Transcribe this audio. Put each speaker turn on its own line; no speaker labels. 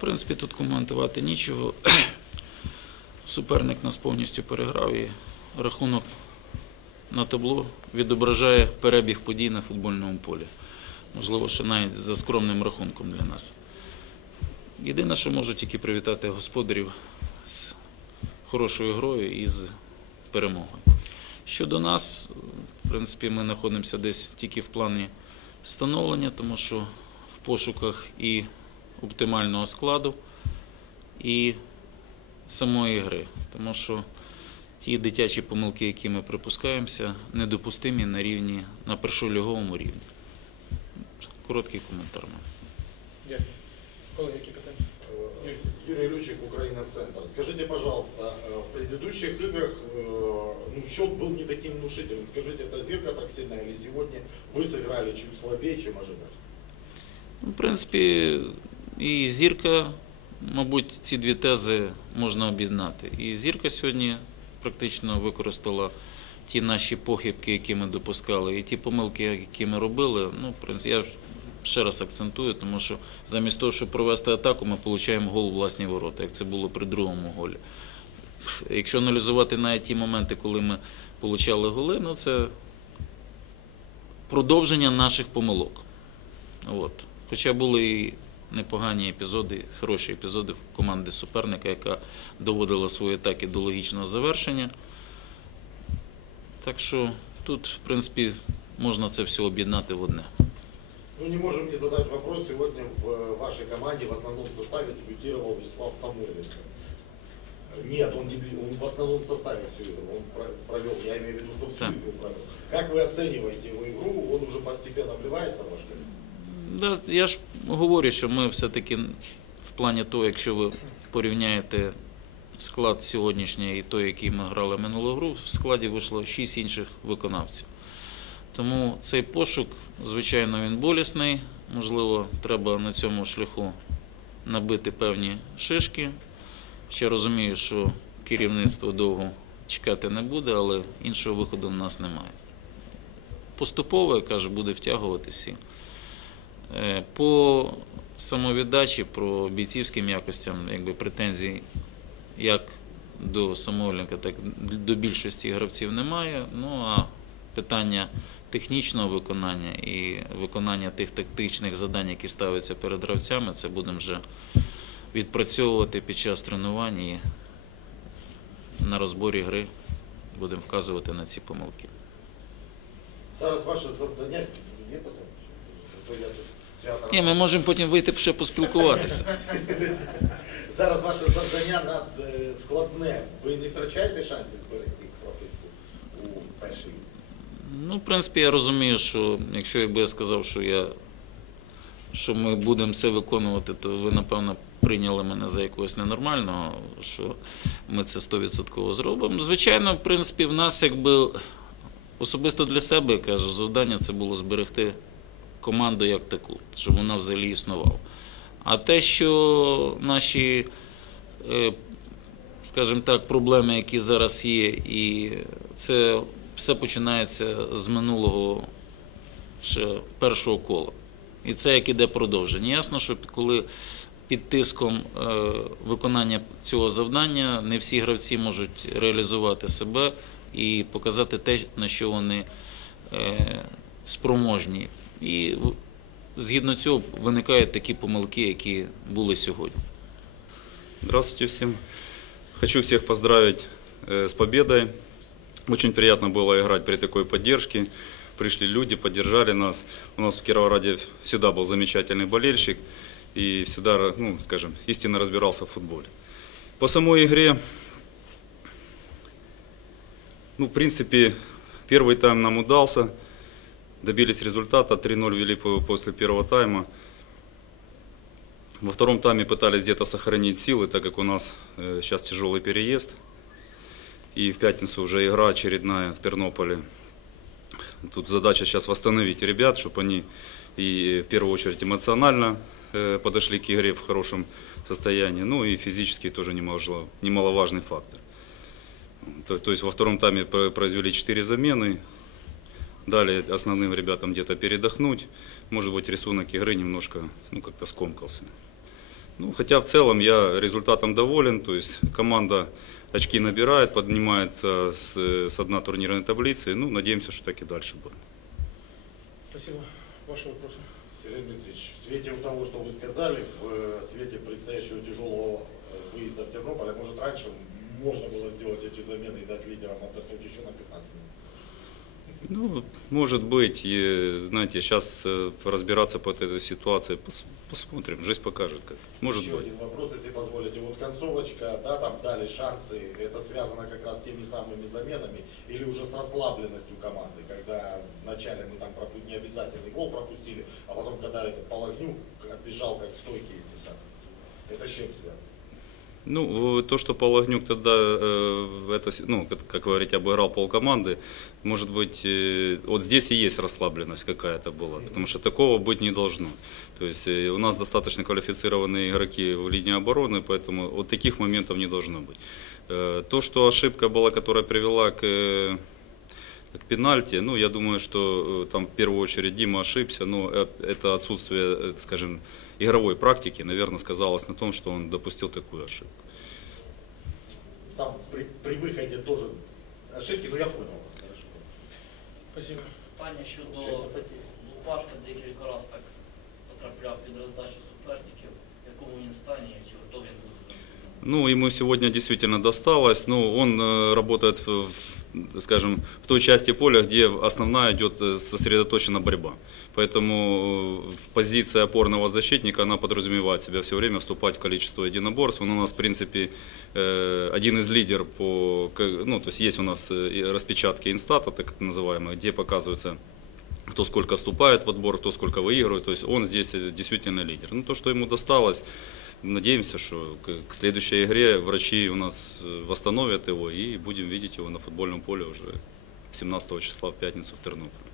принципі, тут коментувати нічого. Суперник нас повністю переграв і рахунок на табло відображає перебіг подій на футбольному полі. Можливо, що навіть за скромним рахунком для нас. Єдине, що можу тільки привітати господарів з хорошою грою і з перемогою. Щодо нас, в принципі, ми знаходимося десь тільки в плані становлення, тому що в пошуках і оптимального складу, і самої гри. Тому що ті дитячі помилки, які ми припускаємося, недопустимі на рівні, на першоліговому рівні. Короткий коментар. мав.
Дякую. Колеги, які питання?
Э, Юрий Лючик, Украина-центр. Скажите, пожалуйста, э, в предыдущих играх э, ну, счет был не таким внушительным. Скажите, это Зирка так сильно или сегодня вы сыграли чуть слабее, чем ожидали?
Ну, В принципі, і зірка, мабуть, ці дві тези можна об'єднати. І зірка сьогодні практично використала ті наші похибки, які ми допускали, і ті помилки, які ми робили. Ну, я ще раз акцентую, тому що замість того, щоб провести атаку, ми отримуємо гол у власні ворота, як це було при другому голі. Якщо аналізувати навіть ті моменти, коли ми отримали голи, ну це продовження наших помилок. От. Хоча були і непогані епізоди, хороші епізоди команди суперника, яка доводила свої атаки до логічного завершення. Так що тут, в принципі, можна це все об'єднати в одне.
Ну, не можем не задать вопрос. Сегодня в вашей команде в основном составе дебютировал Вячеслав Самойленко. Нет, он, дебю- он в основном составе всю игру. Он про- провел, я имею в виду, что всю
Да.
игру провел. Как вы оцениваете его игру? Он уже постепенно вливается в ваш коллектив?
Да, я ж говорю, що ми все-таки в плані того, якщо ви порівняєте склад сьогоднішній і той, який ми грали минулу гру, в складі вийшло 6 інших виконавців. Тому цей пошук, звичайно, він болісний. Можливо, треба на цьому шляху набити певні шишки. Ще розумію, що керівництво довго чекати не буде, але іншого виходу в нас немає. Поступово, я кажу, буде втягуватися. Е, По самовіддачі, про бійцівським якостям, якби претензій як до Самойленка, так і до більшості гравців немає. Ну а питання технічного виконання і виконання тих тактичних завдань, які ставляться перед гравцями, це будемо вже відпрацьовувати під час тренувань і на розборі гри будемо вказувати на ці помилки.
Зараз ваше завдання є питання?
Ні, ми можемо потім вийти ще поспілкуватися.
Зараз ваше завдання над е, складне. Ви не втрачаєте шансів зберегти прописку у першій лізі?
Ну, в принципі, я розумію, що якщо я сказав, що я що ми будемо це виконувати, то ви, напевно, прийняли мене за якогось ненормального, що ми це 100% зробимо. Звичайно, в принципі, в нас якби особисто для себе, я кажу, завдання це було зберегти команду як таку, щоб вона взагалі існувала. А те, що наші, е, скажімо так, проблеми, які зараз є, і це все починається з минулого ще першого кола. І це як іде продовження. Ясно, що коли під тиском е, виконання цього завдання не всі гравці можуть реалізувати себе і показати те, на що вони е, спроможні. І в- згідно цього виникають такі помилки, які були сьогодні.
Здравствуйте всем. Хочу всех поздравить э, с победой. Очень приятно было играть при такой поддержке. Пришли люди, поддержали нас. У нас в Кировограде всегда был замечательный болельщик и всегда, ну, скажем, истинно разбирался в футболе. По самой игре, ну, в принципе, первый тайм нам удался. Добились результата, 3-0 вели по- после первого тайма. Во втором тайме пытались где-то сохранить силы, так как у нас э, сейчас тяжелый переезд. И в пятницу уже игра очередная в Тернополе. Тут задача сейчас восстановить ребят, чтобы они и в первую очередь эмоционально э, подошли к игре в хорошем состоянии, ну и физически тоже немало- немаловажный фактор. То, то есть во втором тайме про- произвели 4 замены, дали основным ребятам где-то передохнуть. Может быть рисунок игры немножко ну, как-то скомкался. Ну, хотя в целом я результатом доволен, то есть команда очки набирает, поднимается с, с дна турнирной таблицы, ну, надеемся, что так и дальше будет.
Спасибо. Ваши вопросы.
Сергей Дмитриевич, в свете того, что вы сказали, в э, свете предстоящего тяжелого э, выезда в Тернополь, а может раньше можно было сделать эти замены и дать лидерам отдохнуть еще на 15 минут?
Ну, может быть, и, знаете, сейчас разбираться по этой ситуации, пос- посмотрим, жизнь покажет, как. Может
Еще
быть.
один вопрос, если позволите. Вот концовочка, да, там дали шансы, это связано как раз с теми самыми заменами или уже с расслабленностью команды, когда вначале мы там пропу- не обязательный гол пропустили, а потом, когда этот Пологнюк отбежал как стойкий эти самые. Это с чем связано?
Ну, э, то, что Пологнюк тогда, э, это, с- ну, как, как вы говорите, обыграл полкоманды, может быть, э, вот здесь и есть расслабленность какая-то была, потому что такого быть не должно. То есть э, у нас достаточно квалифицированные игроки в линии обороны, поэтому вот таких моментов не должно быть. Э, То, что ошибка была, которая привела к, э, к пенальти, ну, я думаю, что э, там в первую очередь Дима ошибся, но э, это отсутствие, э, скажем, игровой практики, наверное, сказалось на том, что он допустил такую ошибку.
Там при, при выходе тоже ошибки, но я понял вас. Хорошо.
Спасибо.
Питання щодо
Получається, Фатєв.
Лукашка декілька разів так потрапляв під роздачу суперників, в якому він стані, чи готовий він буде.
Ну, ему сегодня действительно досталось. Ну, он э, работает, в, в, скажем, в той части поля, где основная идет э, сосредоточена борьба. Поэтому э, позиция опорного защитника, она подразумевает себя все время вступать в количество единоборств. Он у нас, в принципе, э, один из лидеров по... Ну, то есть есть у нас распечатки инстата, так называемые, где показываются кто сколько вступает в отбор, кто сколько выигрывает. То есть он здесь действительно лидер. Ну, то, что ему досталось, надеемся, что к, следующей игре врачи у нас э, восстановят его и будем видеть его на футбольном поле уже 17 числа в пятницу в Тернополе.